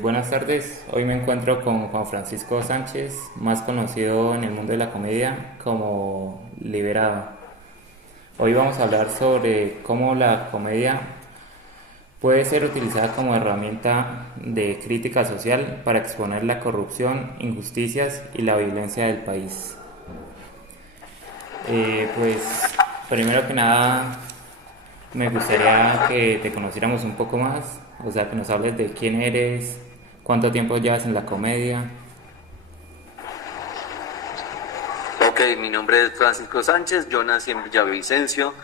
Buenas tardes, hoy me encuentro con Juan Francisco Sánchez, más conocido en el mundo de la comedia como Liberado. Hoy vamos a hablar sobre cómo la comedia puede ser utilizada como herramienta de crítica social para exponer la corrupción, injusticias y la violencia del país. Pues primero que nada me gustaría que te conociéramos un poco más, o sea, que nos hables de quién eres, cuánto tiempo llevas en la comedia. Ok, mi nombre es Francisco Sánchez, yo nací en Villavicencio,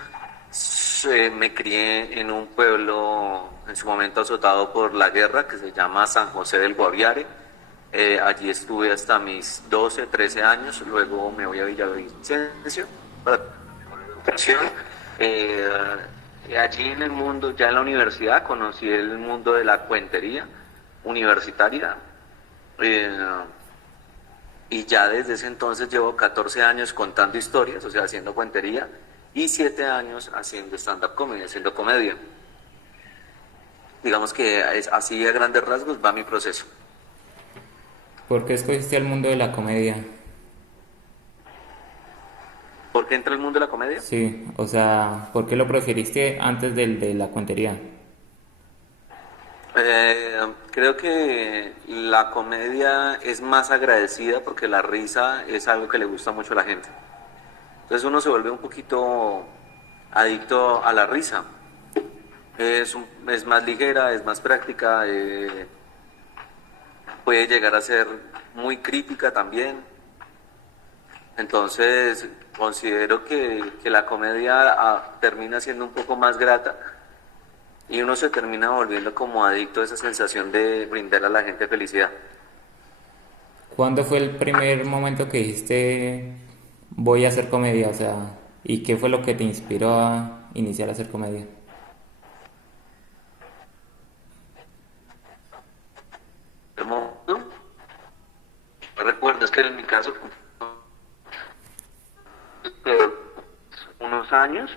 me crié en un pueblo en su momento azotado por la guerra que se llama San José del Guaviare. Allí estuve hasta mis 12, 13 años, luego me voy a Villavicencio para educación. Eh, Allí en el mundo, ya en la universidad, conocí el mundo de la cuentería universitaria. Eh, y ya desde ese entonces llevo 14 años contando historias, o sea, haciendo cuentería, y 7 años haciendo stand-up comedy, haciendo comedia. Digamos que es, así a grandes rasgos va mi proceso. ¿Por qué escogiste el mundo de la comedia? ¿Por qué entra el mundo de la comedia? Sí, o sea, ¿por qué lo preferiste antes del de la cuentería? Creo que la comedia es más agradecida porque la risa es algo que le gusta mucho a la gente. Entonces uno se vuelve un poquito adicto a la risa. Es más ligera, es más práctica, puede llegar a ser muy crítica también. Entonces, considero que la comedia termina siendo un poco más grata y uno se termina volviendo como adicto a esa sensación de brindar a la gente felicidad. ¿Cuándo fue el primer momento que dijiste voy a hacer comedia? O sea, ¿y qué fue lo que te inspiró a iniciar a hacer comedia? ¿No? Recuerdo, es que en mi caso, eh, unos años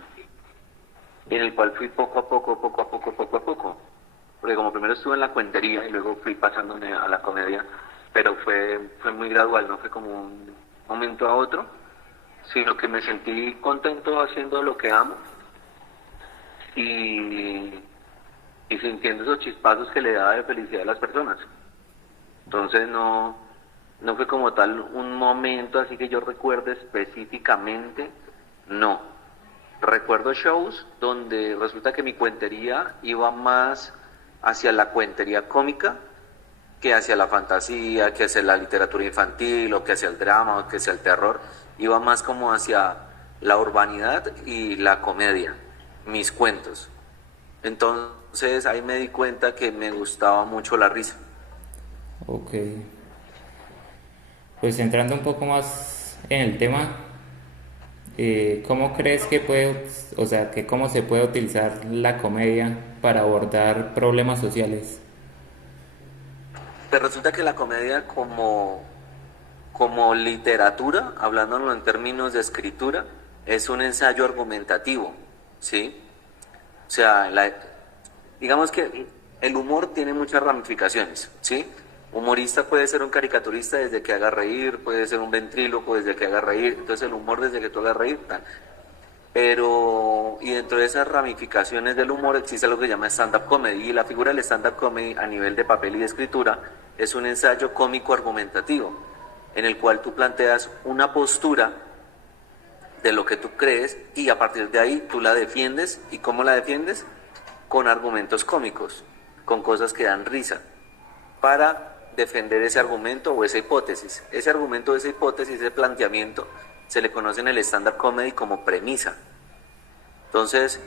en el cual fui poco a poco, poco a poco, poco a poco. Porque como primero estuve en la cuentería y luego fui pasándome a la comedia, pero fue muy gradual, no fue como un momento a otro, sino que me sentí contento haciendo lo que amo y, y sintiendo esos chispazos que le daba de felicidad a las personas. Entonces no fue como tal un momento así que yo recuerde específicamente, no. Recuerdo shows donde resulta que mi cuentería iba más hacia la cuentería cómica que hacia la fantasía, que hacia la literatura infantil, o que hacia el drama, o que hacia el terror. Iba más como hacia la urbanidad y la comedia, mis cuentos. Entonces ahí me di cuenta que me gustaba mucho la risa. Ok, pues entrando un poco más en el tema, ¿cómo crees que puede, o sea, que cómo se puede utilizar la comedia para abordar problemas sociales? Pero resulta que la comedia como literatura, hablándolo en términos de escritura, es un ensayo argumentativo, ¿sí? O sea, digamos que el humor tiene muchas ramificaciones, ¿sí? Humorista puede ser un caricaturista desde que haga reír, puede ser un ventríloco desde que haga reír, entonces el humor desde que tú hagas reír, tal. Pero, y dentro de esas ramificaciones del humor existe lo que se llama stand-up comedy, y la figura del stand-up comedy a nivel de papel y de escritura es un ensayo cómico argumentativo, en el cual tú planteas una postura de lo que tú crees y a partir de ahí tú la defiendes. ¿Y cómo la defiendes? Con argumentos cómicos, con cosas que dan risa, para defender ese argumento o esa hipótesis. Ese argumento, esa hipótesis, ese planteamiento se le conoce en el stand-up comedy como premisa. Entonces,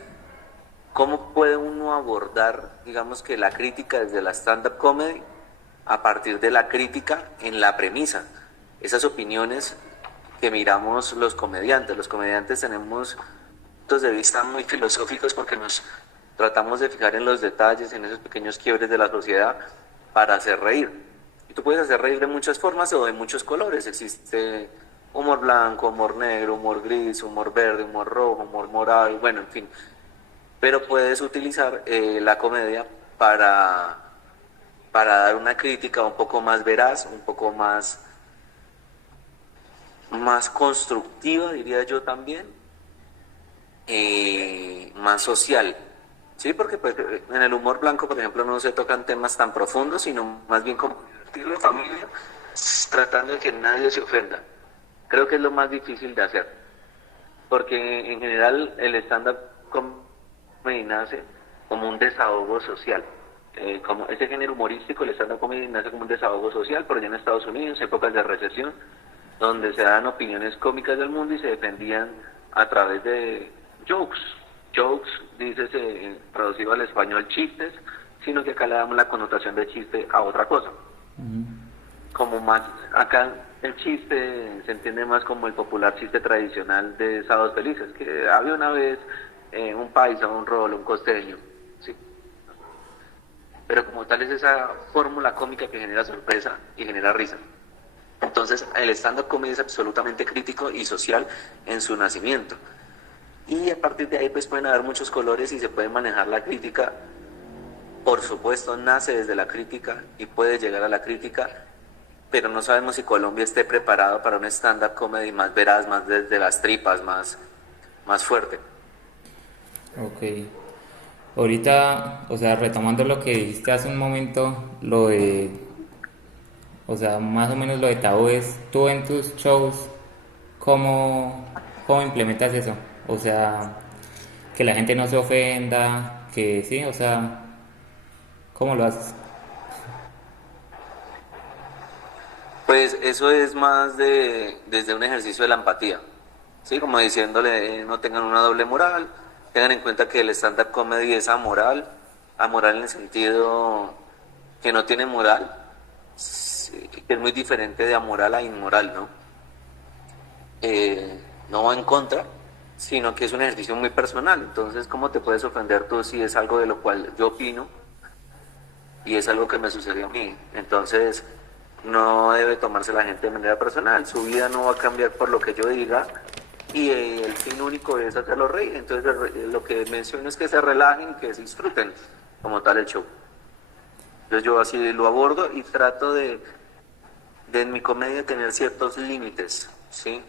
¿cómo puede uno abordar, digamos que la crítica desde la stand-up comedy a partir de la crítica en la premisa? Esas opiniones que miramos los comediantes. Los comediantes tenemos puntos de vista muy filosóficos porque nos tratamos de fijar en los detalles, en esos pequeños quiebres de la sociedad para hacer reír. Y tú puedes hacer reír de muchas formas o de muchos colores. Existe humor blanco, humor negro, humor gris, humor verde, humor rojo, humor morado, bueno, en fin. Pero puedes utilizar la comedia para, para dar una crítica un poco más veraz, un poco más constructiva, diría yo también, más social. Sí, porque pues, en el humor blanco, por ejemplo, no se tocan temas tan profundos, sino más bien como estilo de familia, tratando de que nadie se ofenda. Creo que es lo más difícil de hacer, porque en general el stand-up comedy nace como un desahogo social. Como ese género humorístico, el stand-up comedy nace como un desahogo social, pero ya en Estados Unidos, épocas de recesión, donde se dan opiniones cómicas del mundo y se defendían a través de jokes. Jokes, dice, traducido al español chistes, sino que acá le damos la connotación de chiste a otra cosa. Como más, acá el chiste se entiende más como el popular chiste tradicional de Sábados Felices, que había una vez un paisa, un rolo, un costeño, ¿sí? Pero como tal es esa fórmula cómica que genera sorpresa y genera risa. Entonces, el stand-up comedy es absolutamente crítico y social en su nacimiento. Y a partir de ahí, pues pueden haber muchos colores y se puede manejar la crítica. Por supuesto, nace desde la crítica y puede llegar a la crítica, pero no sabemos si Colombia esté preparado para un stand-up comedy más veraz, más desde las tripas, más fuerte. Ok. Ahorita, o sea, retomando lo que dijiste hace un momento, lo de, o sea, más o menos lo de tabúes, tú en tus shows, ¿cómo, cómo implementas eso? O sea, que la gente no se ofenda, que sí, o sea, ¿cómo lo haces? Pues eso es más desde un ejercicio de la empatía, ¿sí? Como diciéndole, no tengan una doble moral, tengan en cuenta que el stand-up comedy es amoral, amoral en el sentido que no tiene moral, sí, que es muy diferente de amoral a inmoral, ¿no? No va en contra, sino que es un ejercicio muy personal. Entonces, ¿cómo te puedes ofender tú si es algo de lo cual yo opino y es algo que me sucedió a mí? Entonces, no debe tomarse la gente de manera personal. Su vida no va a cambiar por lo que yo diga y el fin único es hacerlo reír. Entonces, lo que menciono es que se relajen, que se disfruten como tal el show. Entonces, yo así lo abordo y trato de en mi comedia tener ciertos límites, ¿sí?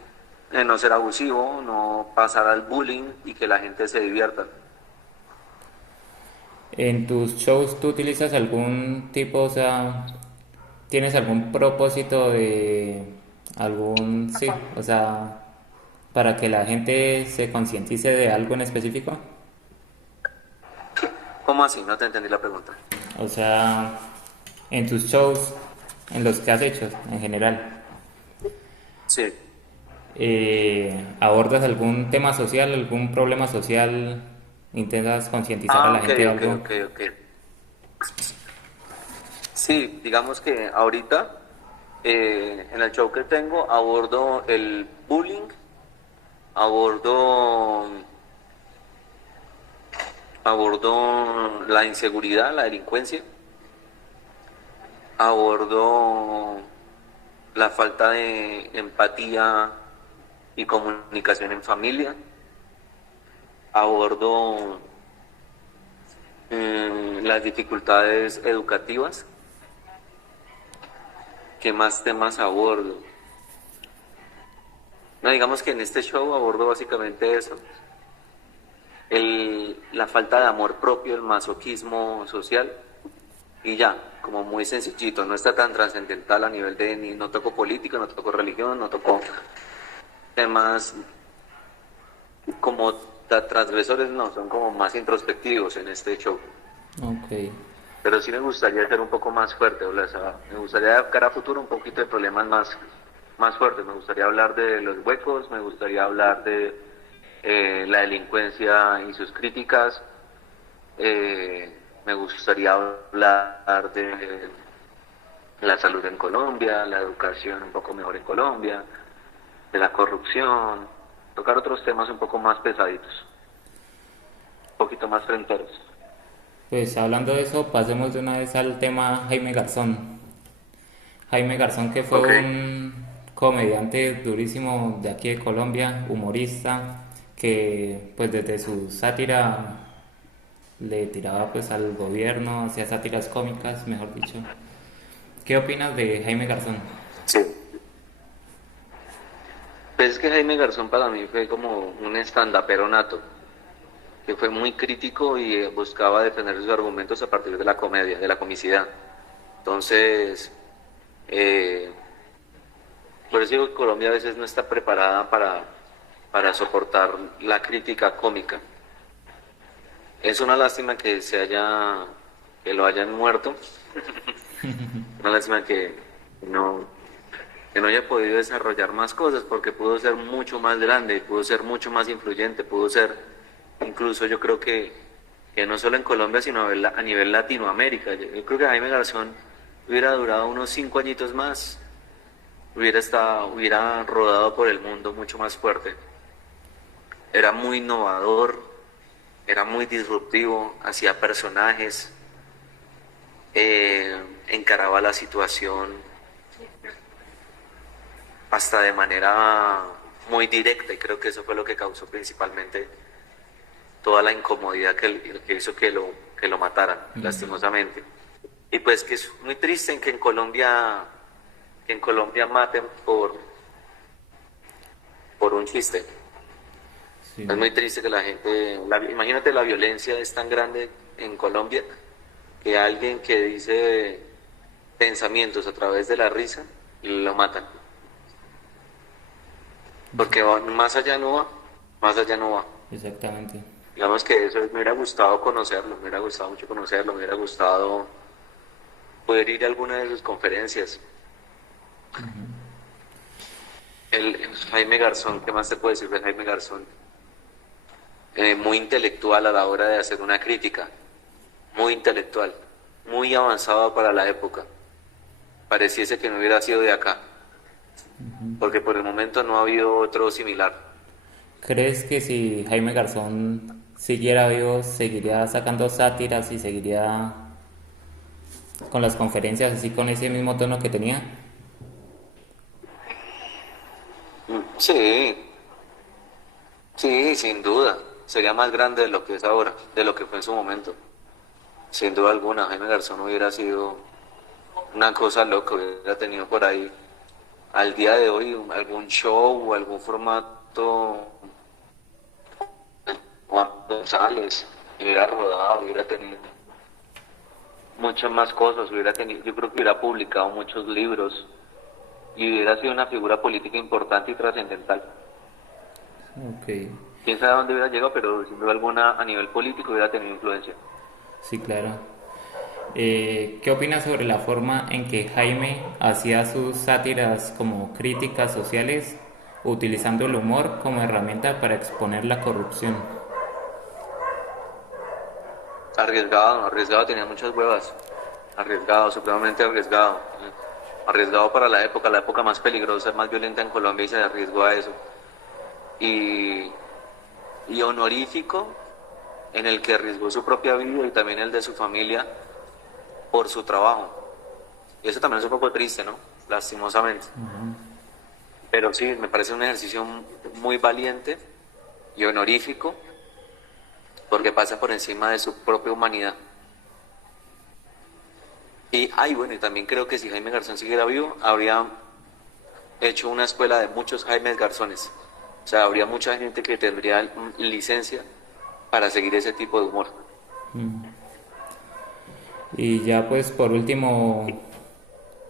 No ser abusivo, no pasar al bullying y que la gente se divierta. ¿En tus shows tú utilizas algún tipo, o sea, tienes algún propósito de algún, sí, o sea, para que la gente se concientice de algo en específico? ¿Cómo así? No te entendí la pregunta. O sea, en tus shows, en los que has hecho en general, Sí. ¿abordas algún tema social, algún problema social? ¿Intentas concientizar a Ah, la ok, gente de ok, algo? ok, ok. Sí, digamos que ahorita en el show que tengo abordo el bullying, abordo, abordo la inseguridad, la delincuencia, abordo la falta de empatía y comunicación en familia, abordo las dificultades educativas. ¿Qué más temas abordo? No, digamos que en este show abordo básicamente eso, la falta de amor propio, el masoquismo social y ya, como muy sencillito, no está tan trascendental a nivel de, ni no toco política, no toco religión, no toco temas como transgresores, no, son como más introspectivos en este show. Ok. Pero sí me gustaría ser un poco más fuerte, o sea, me gustaría cara a futuro un poquito de problemas más fuertes. Me gustaría hablar de los huecos, me gustaría hablar de la delincuencia y sus críticas, me gustaría hablar de la salud en Colombia, la educación un poco mejor en Colombia, de la corrupción, tocar otros temas un poco más pesaditos, un poquito más fronteros. Pues hablando de eso, pasemos de una vez al tema Jaime Garzón. Jaime Garzón, que fue Ok. un comediante durísimo de aquí de Colombia, humorista, que pues desde su sátira le tiraba pues al gobierno, hacía sátiras cómicas, mejor dicho. ¿Qué opinas de Jaime Garzón? Sí. Pues es que Jaime Garzón para mí fue como un estandapero nato, que fue muy crítico y buscaba defender sus argumentos a partir de la comedia, de la comicidad. Entonces, eh, por eso digo que Colombia a veces no está preparada para soportar la crítica cómica. Es una lástima que lo hayan muerto, una lástima no, que no haya podido desarrollar más cosas porque pudo ser mucho más grande, pudo ser mucho más influyente, pudo ser incluso yo creo que no solo en Colombia sino a nivel Latinoamérica. Yo creo que Jaime Garzón hubiera durado unos 5 añitos más, hubiera rodado por el mundo mucho más fuerte. Era muy innovador, era muy disruptivo, hacía personajes, encaraba la situación hasta de manera muy directa y creo que eso fue lo que causó principalmente toda la incomodidad que hizo que lo mataran, lastimosamente. Y pues que es muy triste en que en Colombia maten por un chiste. Sí, Es muy triste que imagínate la violencia es tan grande en Colombia que alguien que dice pensamientos a través de la risa lo matan. Porque más allá no va, más allá no va. exactamente. Digamos que eso me hubiera gustado conocerlo, me hubiera gustado mucho conocerlo, me hubiera gustado poder ir a alguna de sus conferencias. El Jaime Garzón, ¿qué más te puedo decir de Jaime Garzón? Muy intelectual a la hora de hacer una crítica, muy intelectual, muy avanzado para la época. Pareciese que no hubiera sido de acá, porque por el momento no ha habido otro similar. ¿Crees que si Jaime Garzón siguiera vivo, seguiría sacando sátiras y seguiría con las conferencias así con ese mismo tono que tenía? Sí, sí, sin duda. Sería más grande de lo que es ahora, de lo que fue en su momento. Sin duda alguna, Jaime Garzón hubiera sido una cosa loca, hubiera tenido por ahí al día de hoy algún show o algún formato, Juan González, hubiera rodado, hubiera tenido muchas más cosas, hubiera tenido, yo creo que hubiera publicado muchos libros y hubiera sido una figura política importante y trascendental. Ok, Quién sabe a dónde hubiera llegado, pero sin duda alguna a nivel político hubiera tenido influencia. sí, claro. ¿Qué opinas sobre la forma en que Jaime hacía sus sátiras como críticas sociales, utilizando el humor como herramienta para exponer la corrupción? Arriesgado, arriesgado, tenía muchas huevas. Arriesgado, supremamente arriesgado. Arriesgado para la época más peligrosa, más violenta en Colombia y se arriesgó a eso. Y, y honorífico en el que arriesgó su propia vida y también el de su familia por su trabajo. Y eso también es un poco triste, ¿no? Lastimosamente. Pero sí, me parece un ejercicio muy valiente y honorífico porque pasa por encima de su propia humanidad. Y, ay, bueno, y también creo que si Jaime Garzón siguiera vivo, habría hecho una escuela de muchos Jaimes Garzones. O sea, habría mucha gente que tendría licencia para seguir ese tipo de humor. Y ya pues por último,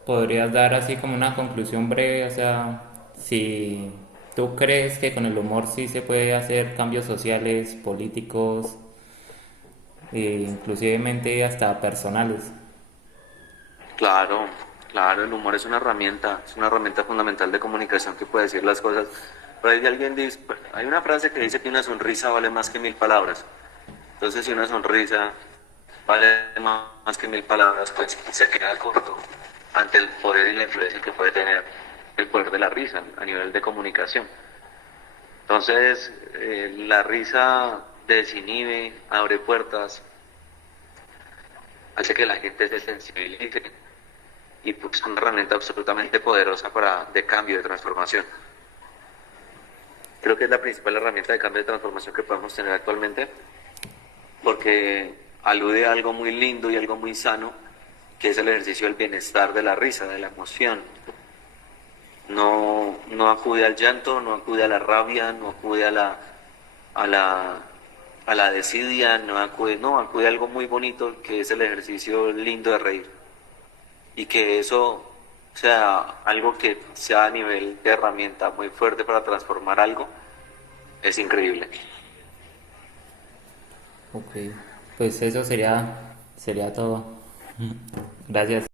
podrías dar así como una conclusión breve, o sea, si tú crees que con el humor sí se puede hacer cambios sociales, políticos, inclusivemente hasta personales. Claro, claro, el humor es una herramienta fundamental de comunicación que puede decir las cosas. Pero hay alguien dice, hay una frase que dice que una sonrisa vale más que 1000 palabras. Entonces, si una sonrisa vale más que 1000 palabras, pues se queda corto ante el poder y la influencia que puede tener el poder de la risa a nivel de comunicación. Entonces, la risa desinhibe, abre puertas, hace que la gente se sensibilice y pues, es una herramienta absolutamente poderosa de cambio, de transformación. Creo que es la principal herramienta de cambio de transformación que podemos tener actualmente porque alude a algo muy lindo y algo muy sano, que es el ejercicio del bienestar, de la risa, de la emoción. No, no acude al llanto, no acude a la rabia, no acude a la, a la desidia, no, acude a algo muy bonito que es el ejercicio lindo de reír. Y que eso sea algo que sea a nivel de herramienta muy fuerte para transformar algo, es increíble. Ok, pues eso sería todo. Gracias.